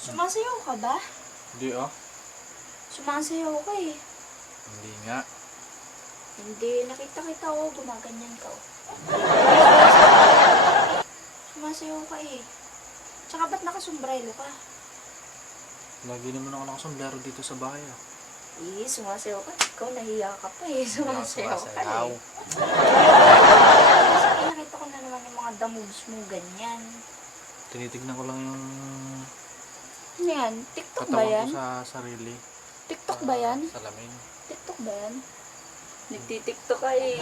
Sumasayaw ka ba? Hindi Sumasayaw ka eh. Hindi nga. Hindi, nakita ko, gumaganyan ka. Sumasayaw ka eh. Tsaka ba't nakasombrero ka? Lagi naman ako nakasombrero dito sa bahay Eh, sumasayaw ka. Ikaw, nahiya ka pa eh. Sumasayaw ka eh. Sabi, nakita ko na naman yung mga damoves mo, ganyan. Tinitignan ko lang yung Ano yan? TikTok ba katawan yan? ko sa sarili. TikTok ba yan? Salamin. TikTok ba yan? Nagtitiktok ka eh.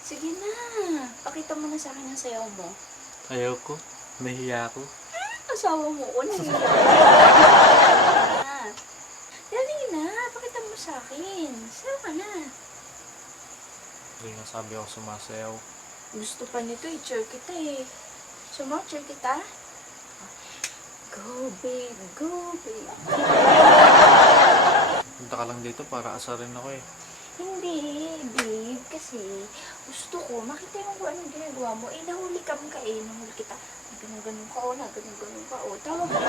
Sige na. Pakita mo na sa akin ang sayaw mo. Ayaw ko. Nahiya ko. Asawa mo ko, nahiya. Dali na. Pakita mo sa akin. Sayaw ka na. Hindi nga sabi ako sumasayaw. Gusto pa nito i-cheer kita eh. Cheer kita? Go babe, go babe. Punta ka lang dito para asarin ako eh. Hindi, babe. Kasi gusto ko makita yung kung anong ginagawa mo. Eh, nahuli ka eh. Nahuli kita. Ganun-ganun ka o, ganun-ganun ka o. Tawag mo.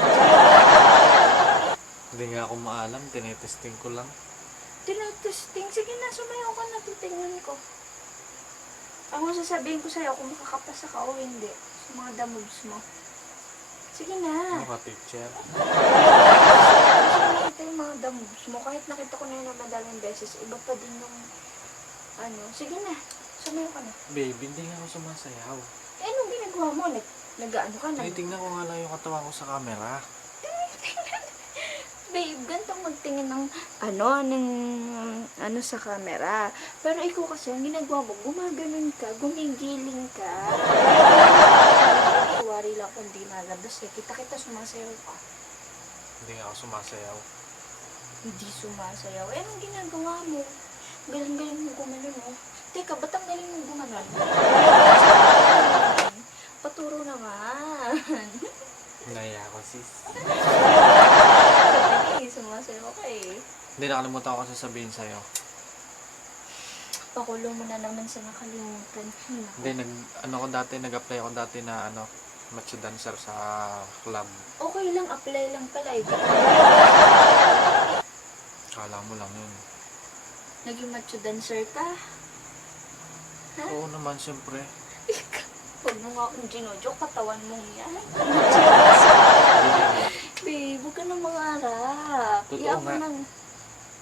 Hindi nga ako maalam. Tinetesting ko lang. Tinatesting. Sige na, sumayaw ka na. Titingnan ko. Ang sasabihin ko sa'yo kung makakapasa ka o hindi. Sa mga damoves mo. Sige na. Ano ka, teacher? Nakita yung mga damoves mo. Kahit nakita ko na yun na madaling beses, iba pa din yung Sige na. Sumayaw ka na. Babe, hindi nga ako sumasayaw. Eh, anong ginagawa mo? Nag-ano ka na? Tinitingnan ko nga lang yung katawan ko sa camera. Babe, gantong magtingin ng sa camera. Pero ikaw kasi, ang ginagawa mo, gumaganon ka, gumigiling ka. Tuwari lang kung di nalabas eh. Kita-kita sumasayaw ka. Hindi nga ako sumasayaw. Hindi sumasayaw. Eh, anong ginagawa mo? Galing-galing mo gumanon, oh. Teka, ba't ang galing mo gumanon? Paturo naman. Naya ako, sis. Sabi sumasayaw ka eh. Hindi, nakalimutan ko kasi sabihin sa'yo. Pakulo mo na naman sa nakalimutan. Hindi, nag-apply ako dati na macho dancer sa club. Okay lang, apply lang pala eh. Kala mo lang yun. Naging macho dancer ka? Ha? Oo naman, siyempre. Huwag mo nga akong ginojoke, katawan mong yan. Babe, huwag ka na mangarap. Totoo nga.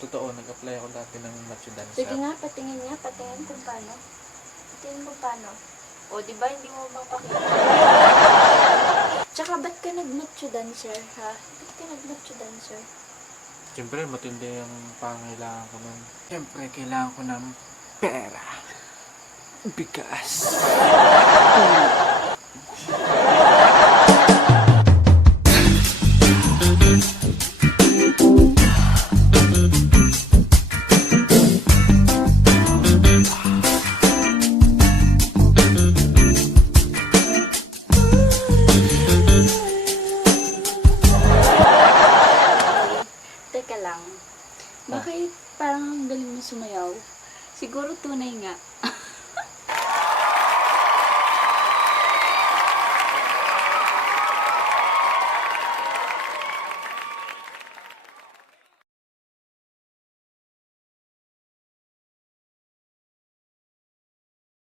Totoo, nag-apply ako dati ng macho dancer. Sige nga, patingin kung paano. Patingin kung paano. O, di ba, hindi mo mapakita. Tsaka, ba't ka nag-macho dancer, ha? Ba't ka nag-macho dancer? Siyempre, matindi yung pangailangan ko nun. Siyempre, kailangan ko ng pera. Bigas. Teka lang. Bakit parang ang galing mo sumayaw? Siguro tunay nga.